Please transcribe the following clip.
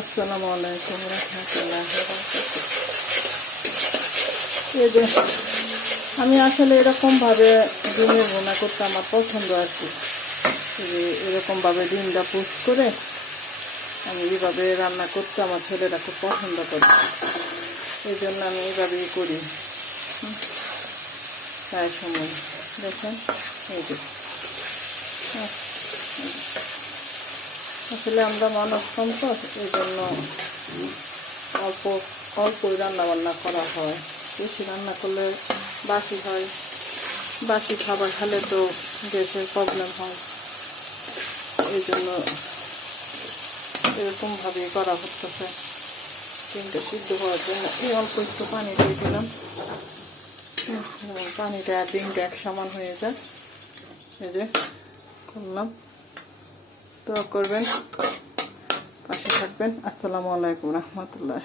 আসসালামু আলাইকুম রাহমাতুল্লাহি ওয়া বারাকাতুহু। এই যে আমি আসলে এরকমভাবে ডিমের ভুনা করতে আমার পছন্দ আর কি। এরকমভাবে ডিমটা পুষ করে আমি এইভাবে রান্না করতে আমার ছেলেরা খুব পছন্দ করে, এই জন্য আমি এইভাবেই করি প্রায় সময়। দেখেন এই যে আসলে আমরা মানুষ কম তো, এই জন্য অল্প অল্পই রান্নাবান্না করা হয়। বেশি রান্না করলে বাসি হয়, বাসি খাবার খেলে তো গ্যাসের প্রবলেম হয়। এই জন্য এরকমভাবেই করা হচ্ছে। ডিমটা সিদ্ধ হওয়ার জন্য এই অল্প একটু পানি দিয়ে দিলাম, পানিটা আর ডিমটা এক সমান হয়ে যায়। এই যে করলাম, দোয়া করবেন, পাশে থাকবেন। আসসালামু আলাইকুম রহমতুল্লাহ।